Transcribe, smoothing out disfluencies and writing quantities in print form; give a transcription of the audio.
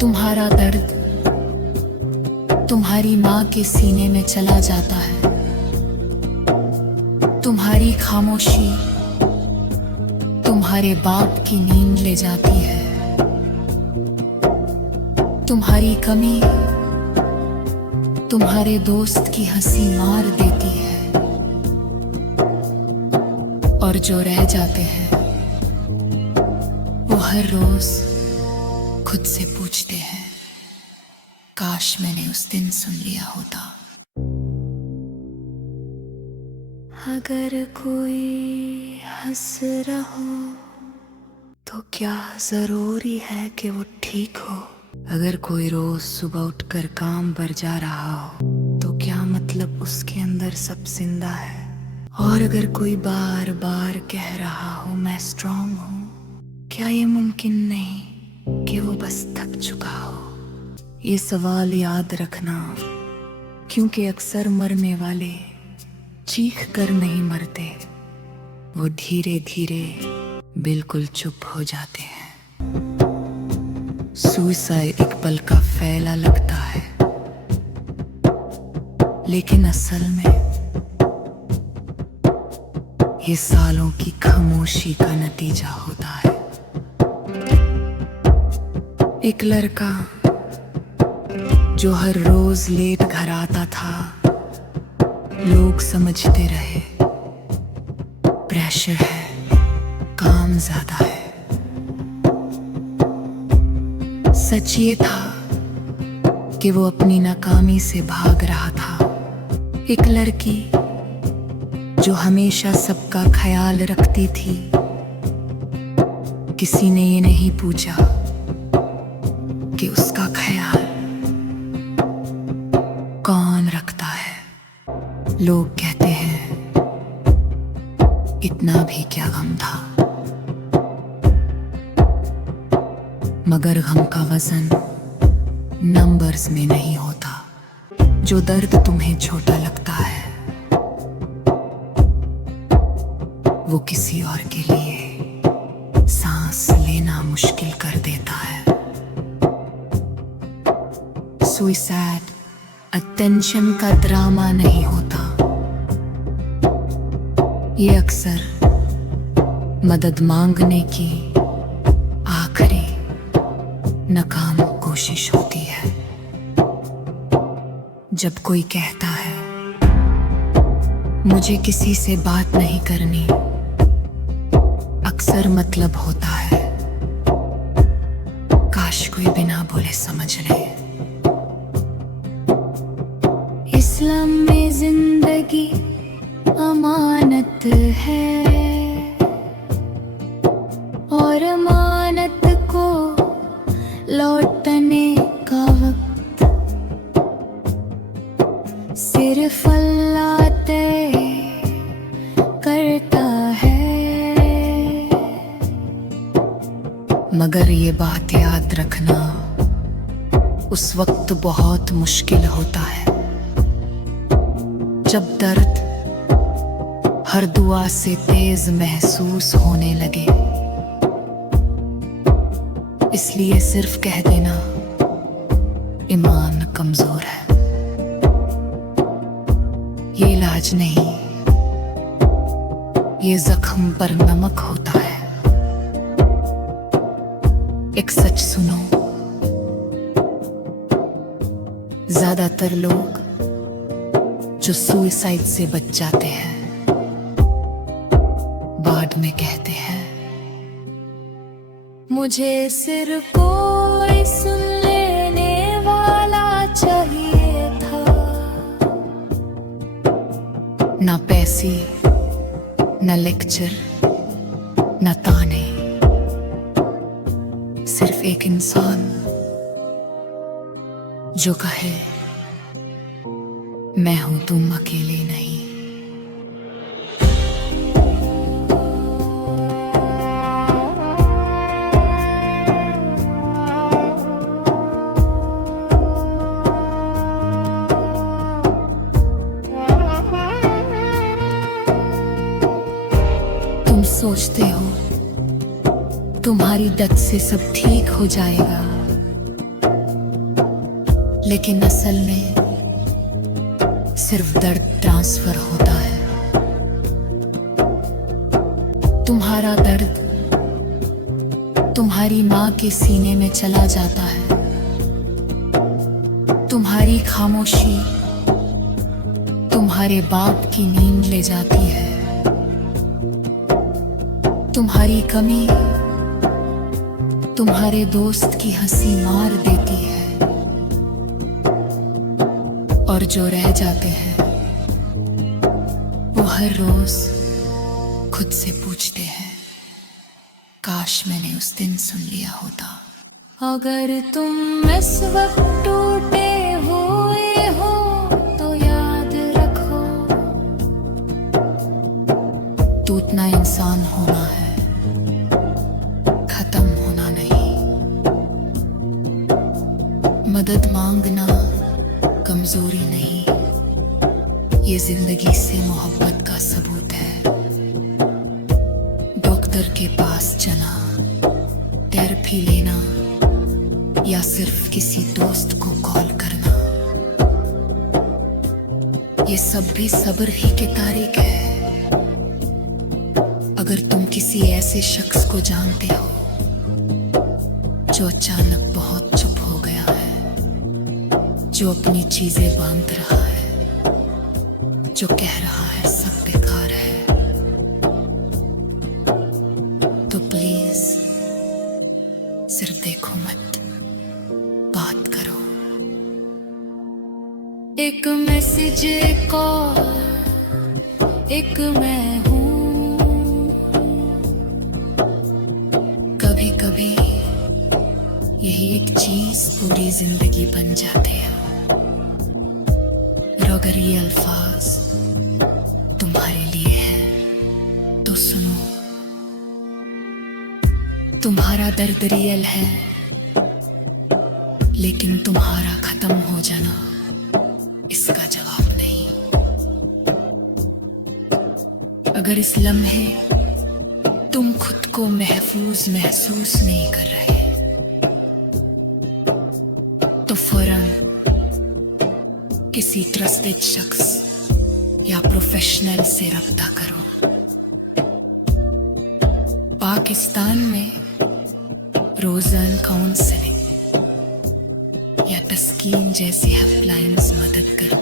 तुम्हारा दर्द तुम्हारी माँ के सीने में चला जाता है। तुम्हारी खामोशी तुम्हारे बाप की नींद ले जाती है। तुम्हारी कमी तुम्हारे दोस्त की हंसी मार देती है। और जो रह जाते हैं वो हर रोज खुद से पूछते हैं, काश मैंने उस दिन सुन लिया होता। अगर कोई हंस रहा हो तो क्या जरूरी है कि वो ठीक हो। अगर कोई रोज सुबह उठकर काम पर जा रहा हो तो क्या मतलब उसके अंदर सब जिंदा है। और अगर कोई बार बार कह रहा हो मैं स्ट्रांग हूँ, क्या ये मुमकिन नहीं कि वो बस थक चुका हो। ये सवाल याद रखना, क्योंकि अक्सर मरने वाले चीख कर नहीं मरते, वो धीरे धीरे बिल्कुल चुप हो जाते हैं। सुसाइड एक पल का फैला लगता है, लेकिन असल में ये सालों की खामोशी का नतीजा होता है। एक लड़का जो हर रोज लेट घर आता था, लोग समझते रहे प्रेशर है, काम ज्यादा है। सच ये था कि वो अपनी नाकामी से भाग रहा था। एक लड़की जो हमेशा सबका ख्याल रखती थी, किसी ने ये नहीं पूछा कि उसका ख्याल कौन रखता है। लोग कहते हैं इतना भी क्या गम था, मगर गम का वजन नंबर्स में नहीं होता। जो दर्द तुम्हें छोटा लगता है वो किसी और के लिए सांस लेना मुश्किल कर देता है। सुसाइड अटेंशन का ड्रामा नहीं होता, ये अक्सर मदद मांगने की आखिरी नाकाम कोशिश होती है। जब कोई कहता है मुझे किसी से बात नहीं करनी, अक्सर मतलब होता है काश कोई बिना बोले समझ ले। इस्लाम में जिंदगी अमानत है और अमानत को लौटने का वक्त सिर्फ अल्लाह तय करता है। मगर ये बात याद रखना उस वक्त बहुत मुश्किल होता है जब दर्द हर दुआ से तेज महसूस होने लगे। इसलिए सिर्फ कह देना ईमान कमजोर है, ये इलाज नहीं, ये जख्म पर नमक होता है। एक सच सुनो, ज्यादातर लोग जो सुसाइड से बच जाते हैं बाद में कहते हैं मुझे सिर्फ कोई सुन लेने वाला चाहिए था। ना पैसे, ना लेक्चर, ना ताने, सिर्फ एक इंसान जो कहे मैं हूं, तुम अकेले नहीं। तुम सोचते हो तुम्हारी दर्द से सब ठीक हो जाएगा, लेकिन असल में सिर्फ दर्द ट्रांसफर होता है। तुम्हारा दर्द तुम्हारी माँ के सीने में चला जाता है। तुम्हारी खामोशी तुम्हारे बाप की नींद ले जाती है। तुम्हारी कमी तुम्हारे दोस्त की हंसी मार देती है। और जो रह जाते हैं वो हर रोज खुद से पूछते हैं, काश मैंने उस दिन सुन लिया होता। अगर तुम इस वक्त टूटे हुए हो तो याद रखो, टूटना इंसान होना है, खत्म होना नहीं। मदद मांगना कमजोरी नहीं, ये जिंदगी से मोहब्बत का सबूत है। डॉक्टर के पास जाना, थेरेपी लेना या सिर्फ किसी दोस्त को कॉल करना, ये सब भी सब्र ही के तारीख है। अगर तुम किसी ऐसे शख्स को जानते हो जो अचानक बहुत चुप हो गया है, जो अपनी चीजें बांध रहा है, जो कह रहा है सब बेकार है, तो प्लीज सिर्फ देखो मत, बात करो। एक मैसेज, एक कॉल, एक मैं हूं। कभी कभी यही एक चीज पूरी जिंदगी बन जाते हैं। और अगर ये अल्फाज तुम्हारे लिए है तो सुनो, तुम्हारा दर्द रियल है, लेकिन तुम्हारा खत्म हो जाना इसका जवाब नहीं। अगर इस लम्हे तुम खुद को महफूज महसूस नहीं कर रहे तो फौरन किसी ट्रस्टेड शख्स या प्रोफेशनल से रब्ता करो। पाकिस्तान में रोजान काउंसलिंग या तस्कीन जैसी हेल्पलाइंस मदद करती